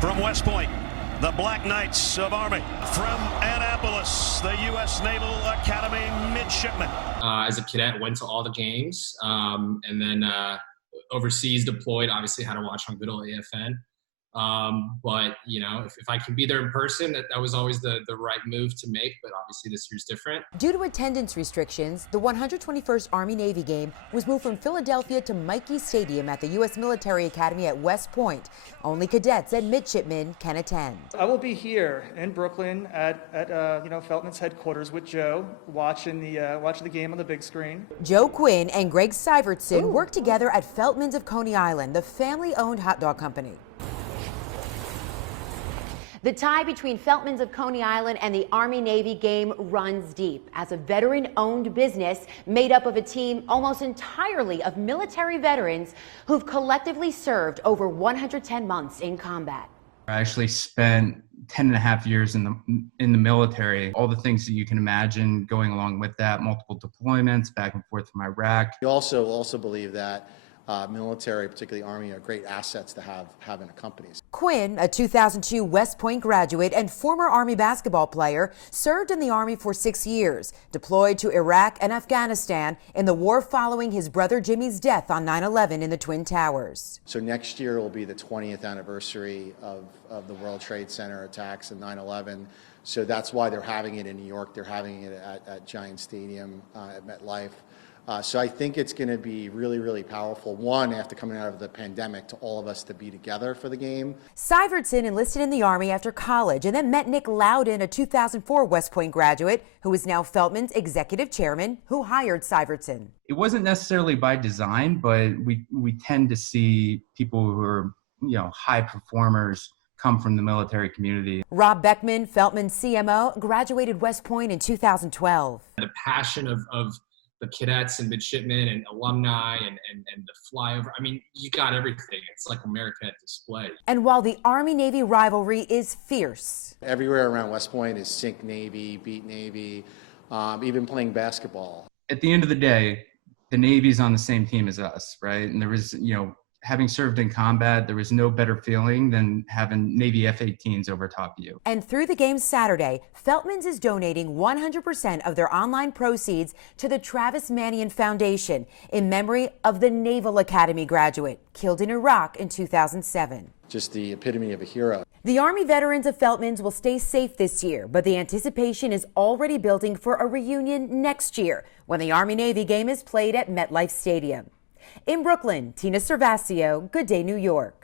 From West Point, the Black Knights of Army. From Annapolis, the U.S. Naval Academy midshipmen. As a cadet, went to all the games, and then overseas deployed, obviously had to watch on good old AFN. But, you know, if I can be there in person, that was always the right move to make. But obviously this year's different. Due to attendance restrictions, the 121st Army-Navy game was moved from Philadelphia to Michie Stadium at the U.S. Military Academy at West Point. Only cadets and midshipmen can attend. I will be here in Brooklyn at Feltman's headquarters with Joe, watching the game on the big screen. Joe Quinn and Greg Syvertson work together at Feltman's of Coney Island, the family-owned hot dog company. The tie between Feltman's of Coney Island and the Army-Navy game runs deep, as a veteran-owned business made up of a team almost entirely of military veterans who've collectively served over 110 months in combat. I actually spent 10 and a half years in the military. All the things that you can imagine going along with that, multiple deployments back and forth from Iraq. We also believe that military, particularly Army, are great assets to have in a company. Quinn, a 2002 West Point graduate and former Army basketball player, served in the Army for 6 years, deployed to Iraq and Afghanistan in the war following his brother Jimmy's death on 9/11 in the Twin Towers. So next year will be the 20th anniversary of the World Trade Center attacks and 9/11. So that's why they're having it in New York. They're having it at Giant Stadium at MetLife. So I think it's going to be really, really powerful. One, after coming out of the pandemic, to all of us to be together for the game. Syvertson enlisted in the Army after college and then met Nick Loudon, a 2004 West Point graduate who is now Feltman's executive chairman, who hired Syvertson. It wasn't necessarily by design, but we tend to see people who are, high performers come from the military community. Rob Beckman, Feltman's CMO, graduated West Point in 2012. The passion of the cadets and midshipmen and alumni and the flyover. I mean, you got everything. It's like America at display. And while the Army-Navy rivalry is fierce. Everywhere around West Point is sink Navy, beat Navy, even playing basketball. At the end of the day, the Navy's on the same team as us, right? And there was, having served in combat, there was no better feeling than having Navy F-18s over top of you. And through the game Saturday, Feltman's is donating 100% of their online proceeds to the Travis Manion Foundation in memory of the Naval Academy graduate killed in Iraq in 2007. Just the epitome of a hero. The Army veterans of Feltman's will stay safe this year, but the anticipation is already building for a reunion next year when the Army-Navy game is played at MetLife Stadium. In Brooklyn, Tina Servasio, Good Day New York.